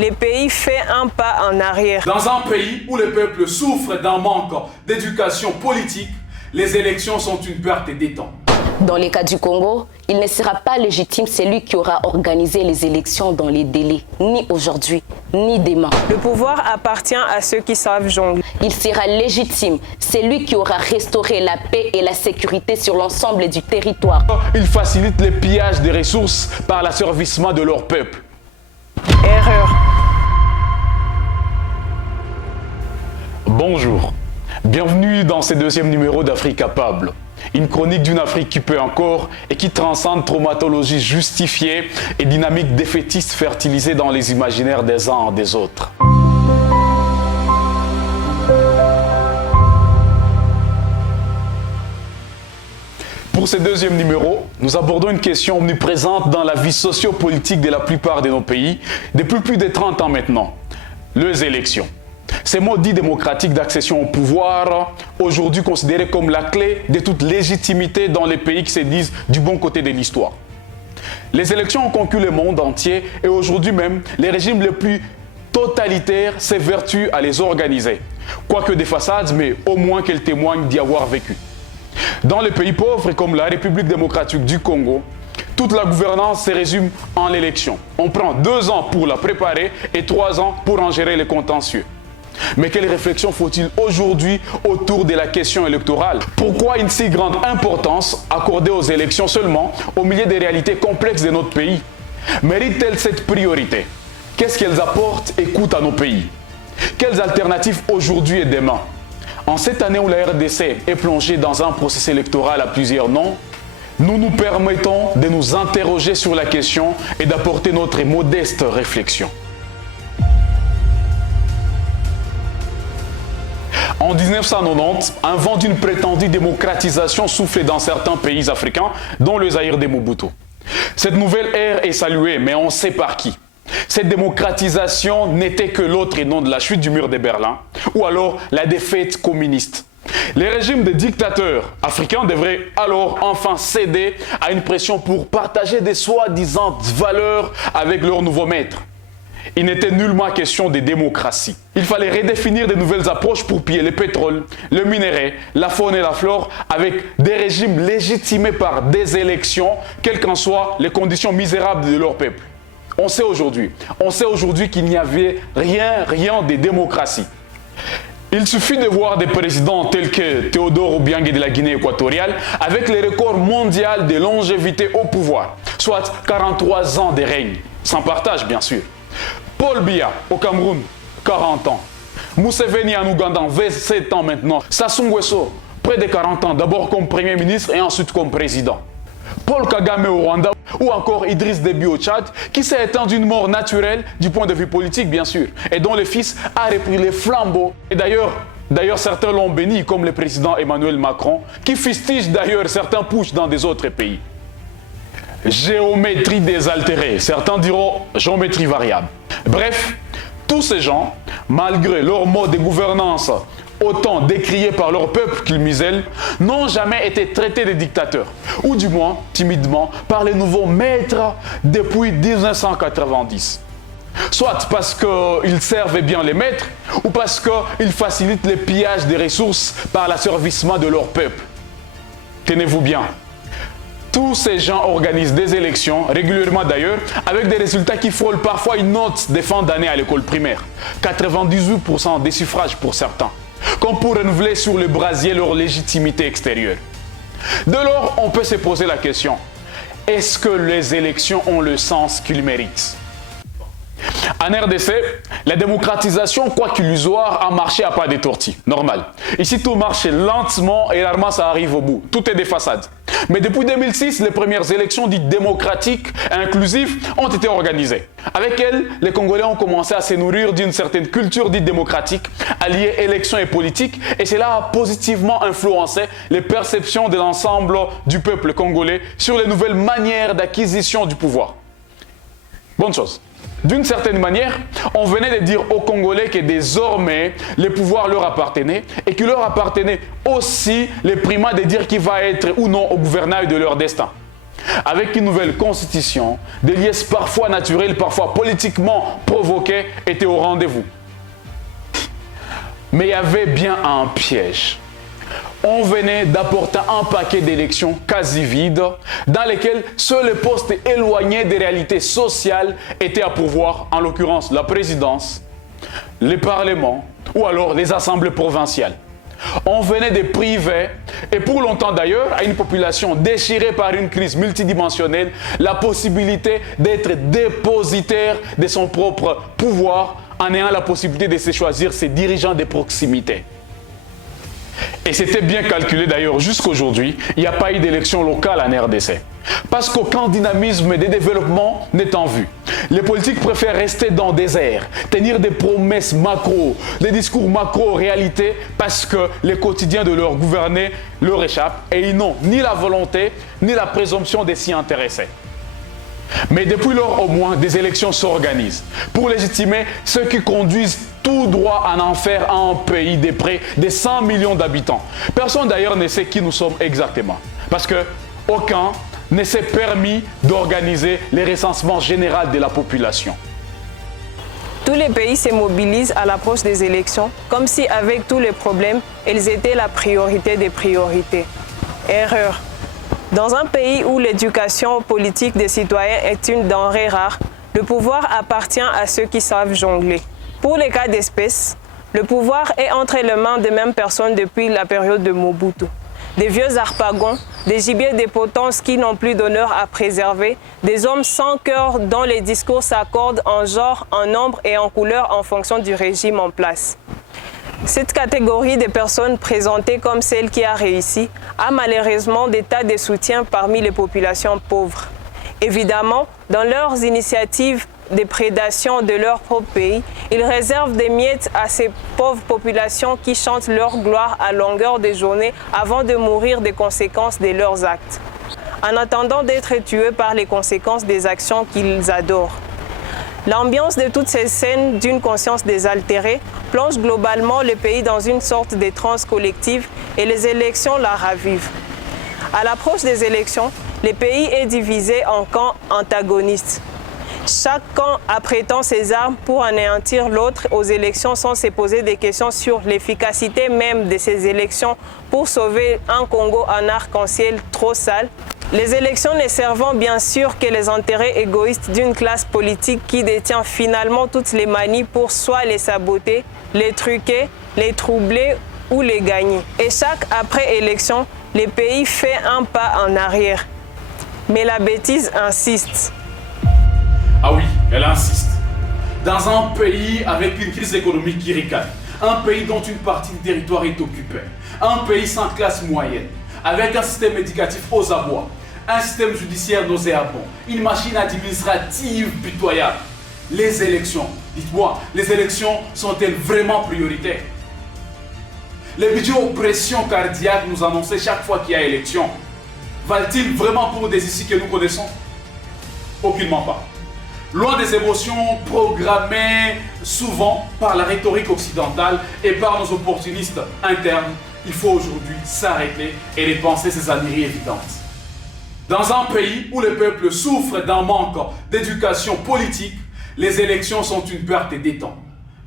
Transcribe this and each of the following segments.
le pays fait un pas en arrière. Dans un pays où le peuple souffre d'un manque d'éducation politique, les élections sont une perte de temps. Dans le cas du Congo, il ne sera pas légitime celui qui aura organisé les élections dans les délais, ni aujourd'hui, ni demain. Le pouvoir appartient à ceux qui savent jongler. Il sera légitime celui qui aura restauré la paix et la sécurité sur l'ensemble du territoire. Ils facilitent le pillage des ressources par l'asservissement de leur peuple. Erreur. Bonjour, bienvenue dans ce deuxième numéro d'Afrique capable. Une chronique d'une Afrique qui peut encore et qui transcende traumatologie justifiée et dynamique défaitiste fertilisée dans les imaginaires des uns et des autres. Pour ce deuxième numéro, nous abordons une question omniprésente dans la vie sociopolitique de la plupart de nos pays depuis plus de 30 ans maintenant, les élections. Ces mots dits démocratiques d'accession au pouvoir, aujourd'hui considérés comme la clé de toute légitimité dans les pays qui se disent du bon côté de l'histoire. Les élections ont conquis le monde entier et aujourd'hui même, les régimes les plus totalitaires s'évertuent à les organiser. Quoique des façades, mais au moins qu'elles témoignent d'y avoir vécu. Dans les pays pauvres comme la République démocratique du Congo, toute la gouvernance se résume en l'élection. On prend 2 ans pour la préparer et 3 ans pour en gérer les contentieux. Mais quelle réflexion faut-il aujourd'hui autour de la question électorale? Pourquoi une si grande importance accordée aux élections seulement au milieu des réalités complexes de notre pays? Mérite-t-elle cette priorité? Qu'est-ce qu'elles apportent et coûtent à nos pays? Quelles alternatives aujourd'hui et demain? En cette année où la RDC est plongée dans un processus électoral à plusieurs noms, nous nous permettons de nous interroger sur la question et d'apporter notre modeste réflexion. En 1990, un vent d'une prétendue démocratisation soufflait dans certains pays africains, dont le Zaïre de Mobutu. Cette nouvelle ère est saluée, mais on sait par qui. Cette démocratisation n'était que l'autre nom de la chute du mur de Berlin, ou alors la défaite communiste. Les régimes de dictateurs africains devraient alors enfin céder à une pression pour partager des soi-disant valeurs avec leurs nouveaux maîtres. Il n'était nullement question de démocratie. Il fallait redéfinir de nouvelles approches pour piller le pétrole, le minerai, la faune et la flore avec des régimes légitimés par des élections, quelles qu'en soient les conditions misérables de leur peuple. On sait aujourd'hui qu'il n'y avait rien de démocratie. Il suffit de voir des présidents tels que Théodore Obiang de la Guinée équatoriale avec les records mondiaux de longévité au pouvoir, soit 43 ans de règne, sans partage bien sûr. Paul Biya au Cameroun, 40 ans. Museveni en Ouganda, 27 ans maintenant. Sassou Nguesso, près de 40 ans, d'abord comme Premier ministre et ensuite comme président. Paul Kagame au Rwanda ou encore Idriss Déby au Tchad, qui s'est éteint d'une mort naturelle du point de vue politique bien sûr, et dont le fils a repris les flambeaux. Et d'ailleurs certains l'ont béni comme le président Emmanuel Macron, qui fustige d'ailleurs certains putschs dans des autres pays. Géométrie désaltérée, certains diront géométrie variable. Bref, tous ces gens, malgré leur mode de gouvernance autant décrié par leur peuple qu'ils musellent, n'ont jamais été traités de dictateurs, ou du moins, timidement, par les nouveaux maîtres depuis 1990. Soit parce qu'ils servent bien les maîtres, ou parce qu'ils facilitent le pillage des ressources par l'asservissement de leur peuple. Tenez-vous bien. Tous ces gens organisent des élections, régulièrement d'ailleurs, avec des résultats qui frôlent parfois une note de fin d'année à l'école primaire. 98% des suffrages pour certains, comme pour renouveler sur le brasier leur légitimité extérieure. Dès lors, on peut se poser la question, est-ce que les élections ont le sens qu'ils méritent? En RDC, la démocratisation, quoique illusoire, a marché à pas de tortilles. Normal. Ici, tout marche lentement et rarement ça arrive au bout. Tout est des façades. Mais depuis 2006, les premières élections dites démocratiques et inclusives ont été organisées. Avec elles, les Congolais ont commencé à se nourrir d'une certaine culture dite démocratique, alliée élections et politique, et cela a positivement influencé les perceptions de l'ensemble du peuple congolais sur les nouvelles manières d'acquisition du pouvoir. Bonne chose. D'une certaine manière, on venait de dire aux Congolais que désormais, le pouvoir leur appartenait et qu'il leur appartenait aussi le primat de dire qui va être ou non au gouvernail de leur destin. avec une nouvelle constitution, des liesses parfois naturelles, parfois politiquement provoquées étaient au rendez-vous. Mais il y avait bien un piège. On venait d'apporter un paquet d'élections quasi vides, dans lesquelles seuls les postes éloignés des réalités sociales étaient à pourvoir, en l'occurrence la présidence, les parlements ou alors les assemblées provinciales. On venait de priver, et pour longtemps d'ailleurs, à une population déchirée par une crise multidimensionnelle, la possibilité d'être dépositaire de son propre pouvoir en ayant la possibilité de se choisir ses dirigeants de proximité. Et c'était bien calculé d'ailleurs, jusqu'aujourd'hui, il n'y a pas eu d'élection locale en RDC. Parce qu'aucun dynamisme de développement n'est en vue. Les politiques préfèrent rester dans des airs, tenir des promesses macro, des discours macro-réalité, parce que les quotidiens de leur gouverner leur échappent et ils n'ont ni la volonté, ni la présomption de s'y intéresser. Mais depuis lors, au moins, des élections s'organisent pour légitimer ceux qui conduisent tout droit à en faire un pays de près de 100 millions d'habitants. Personne d'ailleurs ne sait qui nous sommes exactement, parce que aucun ne s'est permis d'organiser les recensements généraux de la population. Tous les pays se mobilisent à l'approche des élections, comme si avec tous les problèmes, elles étaient la priorité des priorités. Erreur. Dans un pays où l'éducation politique des citoyens est une denrée rare, le pouvoir appartient à ceux qui savent jongler. Pour les cas d'espèce, le pouvoir est entre les mains des mêmes personnes depuis la période de Mobutu. Des vieux harpagons, des gibiers des potences qui n'ont plus d'honneur à préserver, des hommes sans cœur dont les discours s'accordent en genre, en nombre et en couleur en fonction du régime en place. Cette catégorie de personnes présentées comme celle qui a réussi a malheureusement des tas de soutien parmi les populations pauvres. Évidemment, dans leurs initiatives de prédation de leur propre pays, ils réservent des miettes à ces pauvres populations qui chantent leur gloire à longueur de journée avant de mourir des conséquences de leurs actes, en attendant d'être tués par les conséquences des actions qu'ils adorent. L'ambiance de toutes ces scènes d'une conscience désaltérée plonge globalement le pays dans une sorte de transe collective et les élections la ravivent. À l'approche des élections, le pays est divisé en camps antagonistes. Chaque camp apprêtant ses armes pour anéantir l'autre aux élections sans se poser des questions sur l'efficacité même de ces élections pour sauver un Congo en arc-en-ciel trop sale. Les élections ne servant bien sûr que les intérêts égoïstes d'une classe politique qui détient finalement toutes les manies pour soit les saboter, les truquer, les troubler ou les gagner. Et chaque après-élection, le pays fait un pas en arrière. Mais la bêtise insiste. Ah oui, elle insiste. Dans un pays avec une crise économique qui ricane, un pays dont une partie du territoire est occupée, un pays sans classe moyenne, avec un système éducatif aux abois, un système judiciaire nauséabond, une machine administrative pitoyable. Les élections, dites-moi, les élections sont-elles vraiment prioritaires? Les budgets aux pressions cardiaques nous annonçaient chaque fois qu'il y a élection, valent-ils vraiment pour des issues que nous connaissons? Aucunement pas. Loin des émotions programmées souvent par la rhétorique occidentale et par nos opportunistes internes, il faut aujourd'hui s'arrêter et repenser ces âneries évidentes. Dans un pays où le peuple souffre d'un manque d'éducation politique, les élections sont une perte de temps,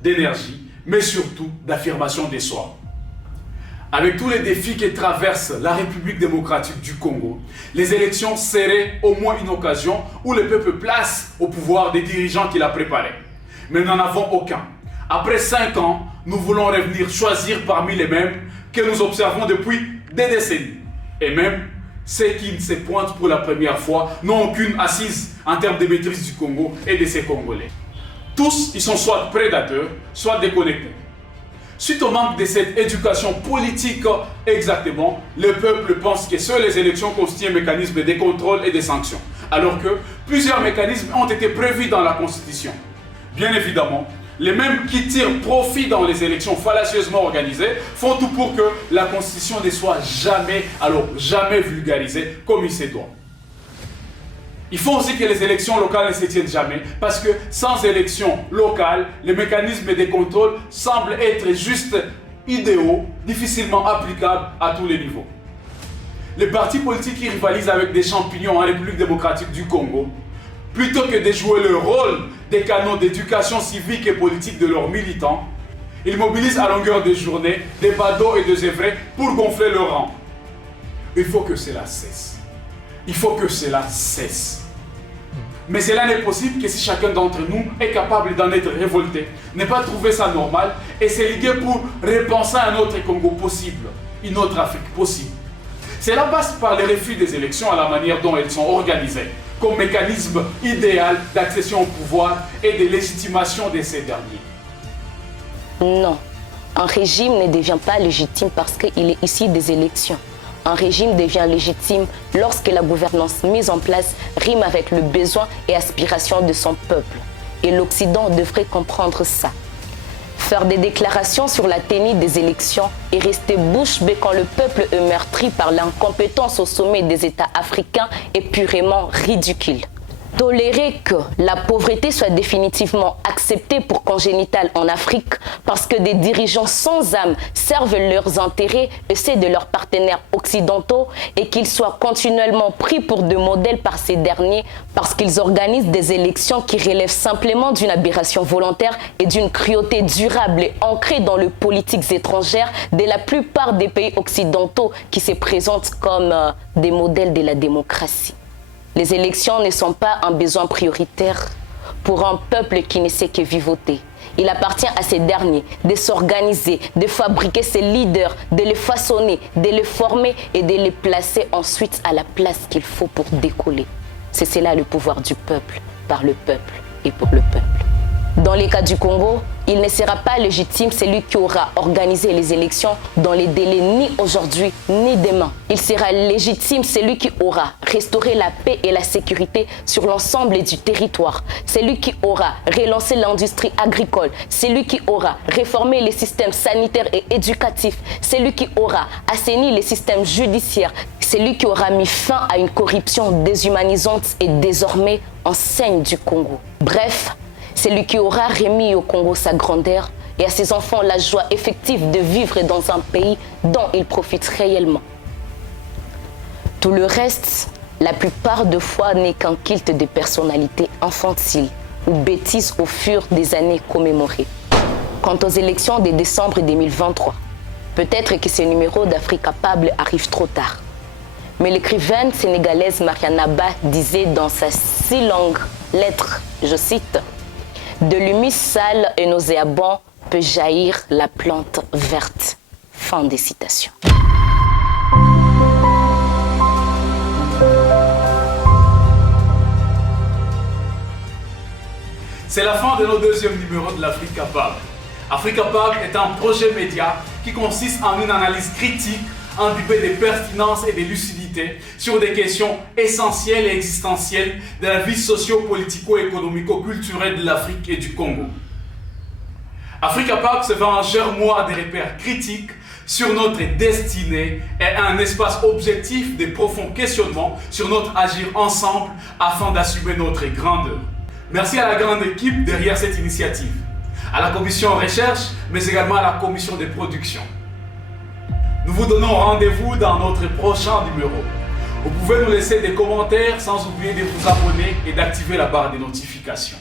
d'énergie, mais surtout d'affirmation de soi. Avec tous les défis que traverse la République démocratique du Congo, les élections seraient au moins une occasion où le peuple place au pouvoir des dirigeants qu'il a préparés. Mais nous n'en avons aucun. Après 5 ans, nous voulons revenir choisir parmi les mêmes que nous observons depuis des décennies. Et même ceux qui se pointent pour la première fois n'ont aucune assise en termes de maîtrise du Congo et de ses Congolais. Tous, ils sont soit prédateurs, soit déconnectés. Suite au manque de cette éducation politique exactement, le peuple pense que seules les élections constituent un mécanisme de contrôle et de sanctions, alors que plusieurs mécanismes ont été prévus dans la Constitution. Bien évidemment, les mêmes qui tirent profit dans les élections fallacieusement organisées font tout pour que la Constitution ne soit jamais, alors jamais vulgarisée comme il se doit. Il faut aussi que les élections locales ne se tiennent jamais, parce que sans élections locales, les mécanismes de contrôle semblent être juste idéaux, difficilement applicables à tous les niveaux. les partis politiques qui rivalisent avec des champignons en République démocratique du Congo, plutôt que de jouer le rôle des canaux d'éducation civique et politique de leurs militants, ils mobilisent à longueur de journée des badauds et des œuvrés pour gonfler leur rang. Il faut que cela cesse. Il faut que cela cesse. Mais cela n'est possible que si chacun d'entre nous est capable d'en être révolté, ne pas trouver ça normal et se liguer pour repenser un autre Congo possible, une autre Afrique possible. Cela passe par le refus des élections à la manière dont elles sont organisées, comme mécanisme idéal d'accession au pouvoir et de légitimation de ces derniers. Non, un régime ne devient pas légitime parce qu'il est issu des élections. Un régime devient légitime lorsque la gouvernance mise en place rime avec le besoin et aspiration de son peuple. Et l'Occident devrait comprendre ça. Faire des déclarations sur la tenue des élections et rester bouche bée quand le peuple est meurtri par l'incompétence au sommet des États africains est purement ridicule. Tolérer que la pauvreté soit définitivement acceptée pour congénitale en Afrique parce que des dirigeants sans âme servent leurs intérêts et ceux de leurs partenaires occidentaux et qu'ils soient continuellement pris pour des modèles par ces derniers parce qu'ils organisent des élections qui relèvent simplement d'une aberration volontaire et d'une cruauté durable et ancrée dans les politiques étrangères de la plupart des pays occidentaux qui se présentent comme des modèles de la démocratie. Les élections ne sont pas un besoin prioritaire pour un peuple qui ne sait que vivoter. Il appartient à ces derniers de s'organiser, de fabriquer ses leaders, de les façonner, de les former et de les placer ensuite à la place qu'il faut pour décoller. C'est cela le pouvoir du peuple, par le peuple et pour le peuple. Dans les cas du Congo, il ne sera pas légitime celui qui aura organisé les élections dans les délais ni aujourd'hui ni demain. Il sera légitime celui qui aura restauré la paix et la sécurité sur l'ensemble du territoire. Celui qui aura relancé l'industrie agricole. Celui qui aura réformé les systèmes sanitaires et éducatifs. Celui qui aura assaini les systèmes judiciaires. Celui qui aura mis fin à une corruption déshumanisante et désormais enseigne du Congo. Bref, c'est lui qui aura remis au Congo sa grandeur et à ses enfants la joie effective de vivre dans un pays dont ils profitent réellement. Tout le reste, la plupart de fois, n'est qu'un culte de personnalités infantiles ou bêtises au fur des années commémorées. Quant aux élections de décembre 2023, peut-être que ce numéro d'Afrique capable arrive trop tard. Mais l'écrivaine sénégalaise Mariana Ba disait dans sa si longue lettre, je cite, « De l'humus sale et nauséabond peut jaillir la plante verte. » Fin des citations. C'est la fin de nos deuxièmes numéros de l'Afrique capable. Afrique capable est un projet média qui consiste en une analyse critique, imbibée de pertinence et de lucidité sur des questions essentielles et existentielles de la vie socio-politico-économico-culturelle de l'Afrique et du Congo. Afrique capable se veut un germoir de repères critiques sur notre destinée et un espace objectif de profonds questionnements sur notre agir ensemble afin d'assumer notre grandeur. Merci à la grande équipe derrière cette initiative, à la commission recherche, mais également à la commission de production. Nous vous donnons rendez-vous dans notre prochain numéro. Vous pouvez nous laisser des commentaires sans oublier de vous abonner et d'activer la barre des notifications.